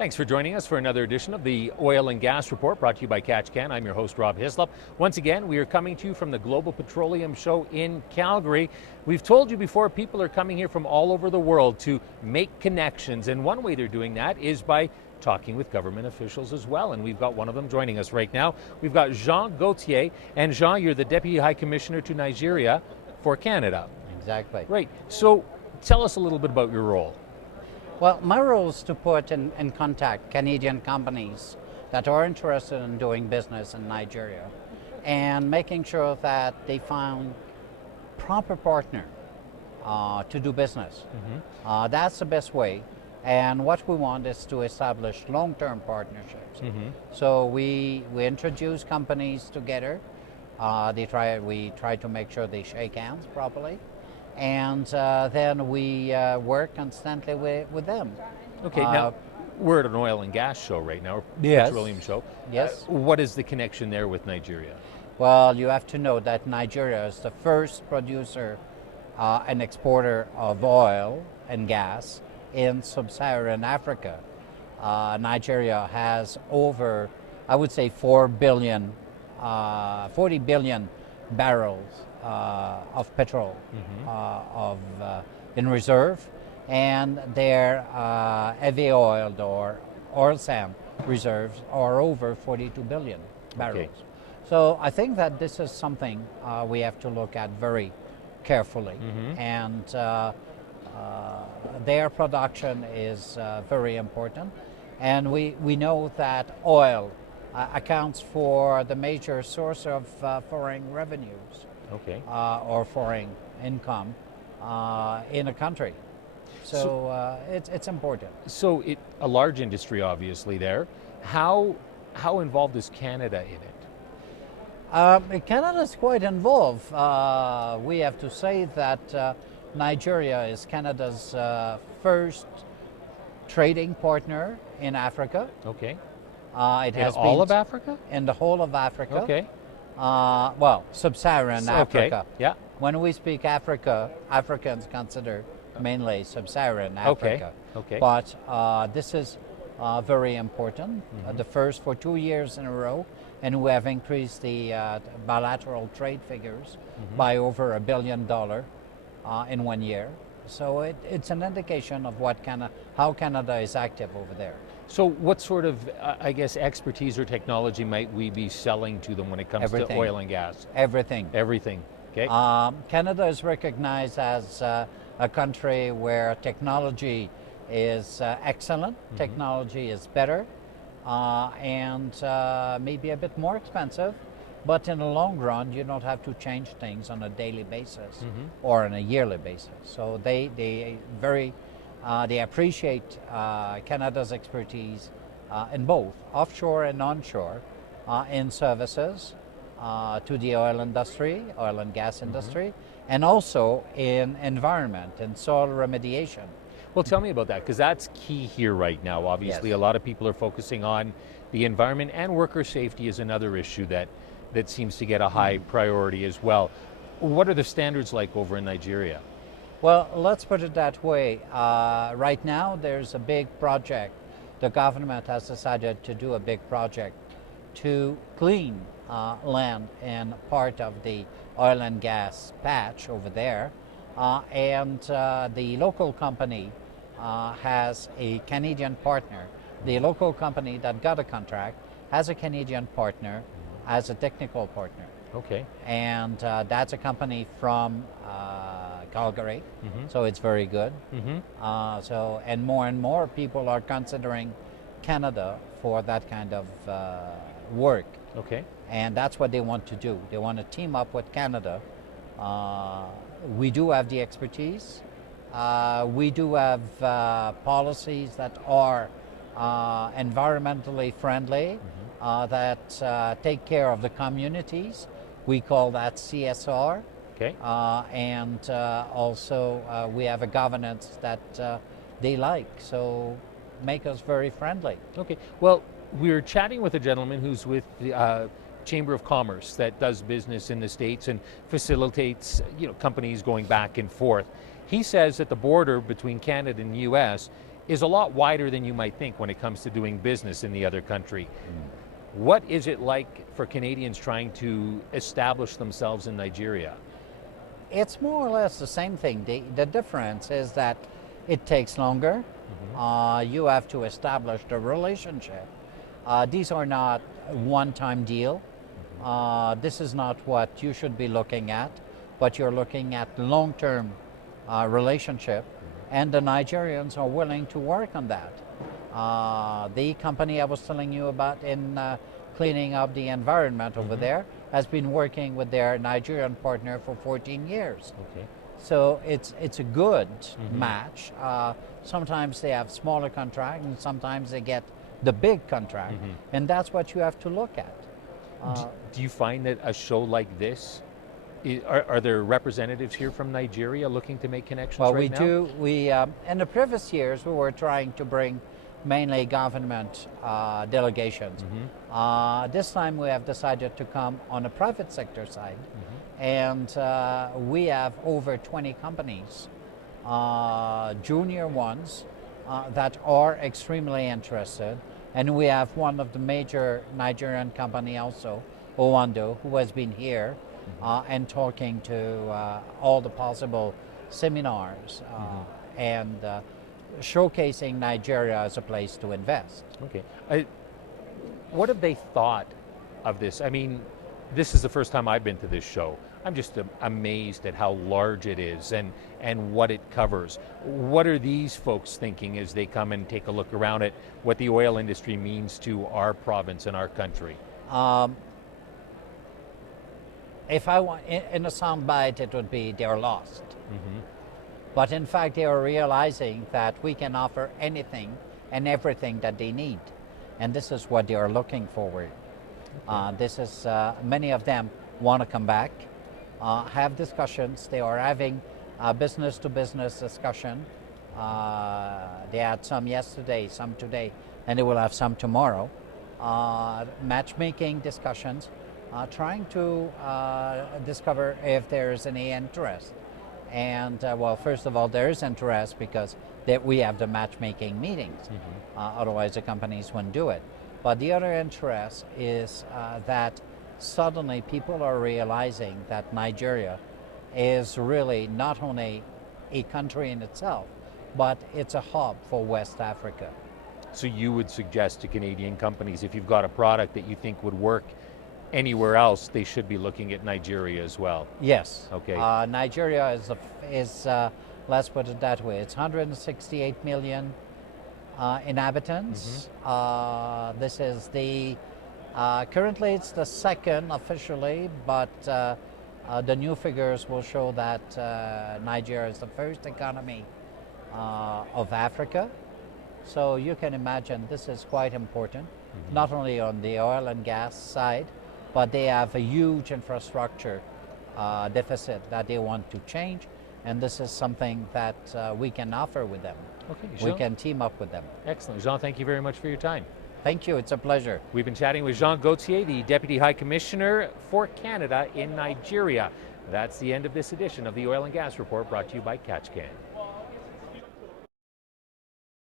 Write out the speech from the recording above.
Thanks for joining us for another edition of the Oil and Gas Report, brought to you by Katch. I'm your host, Rob Hislop. Once again, we are coming to you from the Global Petroleum Show in Calgary. We've told you before, people are coming here from all over the world to make connections, and one way they're doing that is by talking with government officials as well, and we've got one of them joining us right now. We've got Jean Gauthier, and Jean, you're the Deputy High Commissioner to Nigeria for Canada. Exactly. Right, so tell us a little bit about your role. Well, my role is to put in contact Canadian companies that are interested in doing business in Nigeria and making sure that they find proper partner to do business. That's the best way. And what we want is to establish long-term partnerships. So we introduce companies together. We try to make sure they shake hands properly. And then we work constantly with them. Okay, now we're at an oil and gas show right now, Yes. petroleum show. Yes. What is the connection there with Nigeria? Well, you have to know that Nigeria is the first producer and exporter of oil and gas in sub-Saharan Africa. Nigeria has over, I would say, 40 billion barrels of petrol in reserve, and their heavy oil or oil sand reserves are over 42 billion barrels. Okay. So I think that this is something we have to look at very carefully, and their production is very important, and we know that oil accounts for the major source of foreign revenues. Okay. Or foreign income in a country. So it's important. So a large industry, obviously, there. How involved is Canada in it? Canada is quite involved. We have to say that Nigeria is Canada's first trading partner in Africa. Okay. It has all been of Africa? in the whole of Africa. Okay. Well, sub-Saharan Africa. Yeah. When we speak Africa, Africans consider mainly sub-Saharan Africa. Okay. But this is very important. The first for 2 years in a row, and we have increased the bilateral trade figures by over $1 billion in 1 year. So it's an indication of how Canada is active over there. So what sort of, I guess, expertise or technology might we be selling to them when it comes to oil and gas? Everything. Everything. Okay. Canada is recognized as a country where technology is excellent, technology is better, and maybe a bit more expensive, but in the long run, you don't have to change things on a daily basis or on a yearly basis. So they appreciate Canada's expertise in both offshore and onshore in services to the oil and gas industry, and also in environment and soil remediation. Well, tell me about that, because that's key here right now. Obviously, Yes. a lot of people are focusing on the environment, and worker safety is another issue that seems to get a high priority as well. What are the standards like over in Nigeria? Well, let's put it that way. Right now, there's a big project. The government has decided to do a big project to clean land in part of the oil and gas patch over there. And the local company has a Canadian partner. The local company that got a contract has a Canadian partner as a technical partner. Okay. And that's a company from Calgary, so it's very good. And more people are considering Canada for that kind of work. Okay. And that's what they want to do. They want to team up with Canada. We do have the expertise. We do have policies that are environmentally friendly, that take care of the communities. We call that CSR. Okay. And also we have a governance that they like, so make us very friendly. Okay. Well, we're chatting with a gentleman who's with the Chamber of Commerce that does business in the States and facilitates, companies going back and forth. He says that the border between Canada and the U.S. is a lot wider than you might think when it comes to doing business in the other country. What is it like for Canadians trying to establish themselves in Nigeria? It's more or less the same thing. The difference is that it takes longer. You have to establish the relationship. These are not one-time deal. This is not what you should be looking at, but you're looking at long-term relationship, and the Nigerians are willing to work on that. The company I was telling you about in cleaning up the environment over there has been working with their Nigerian partner for 14 years. Okay. So it's a good match. Sometimes they have smaller contracts, and sometimes they get the big contract, and that's what you have to look at. Do you find that a show like this, are there representatives here from Nigeria looking to make connections Well, right we now? do. We in the previous years we were trying to bring mainly government delegations. This time we have decided to come on the private sector side, and we have over 20 companies, junior ones, that are extremely interested, and we have one of the major Nigerian company also, Owando, who has been here and talking to all the possible seminars and showcasing Nigeria as a place to invest. Okay. What have they thought of this? I mean, this is the first time I've been to this show. I'm just amazed at how large it is and what it covers. What are these folks thinking as they come and take a look around at what the oil industry means to our province and our country? If I want, in a soundbite, it would be they're lost. But in fact, they are realizing that we can offer anything and everything that they need. And this is what they are looking forward. This is, many of them want to come back, have discussions. They are having business to business discussion. They had some yesterday, some today, and they will have some tomorrow. Matchmaking discussions, trying to discover if there is any interest. And well, first of all, there is interest because we have the matchmaking meetings. Otherwise, the companies wouldn't do it. But the other interest is that suddenly people are realizing that Nigeria is really not only a country in itself, but it's a hub for West Africa. So you would suggest to Canadian companies, if you've got a product that you think would work anywhere else, they should be looking at Nigeria as well? Yes. Okay. Nigeria is let's put it that way, it's 168 million inhabitants. This is the, currently it's the second officially, but the new figures will show that Nigeria is the first economy of Africa. So you can imagine this is quite important, not only on the oil and gas side, but they have a huge infrastructure deficit that they want to change, and this is something that we can offer with them. Okay, We Jean. can team up with them. Excellent. Jean, thank you very much for your time. Thank you, it's a pleasure. We've been chatting with Jean Gauthier, the Deputy High Commissioner for Canada in Nigeria. That's the end of this edition of the Oil and Gas Report, brought to you by Katch.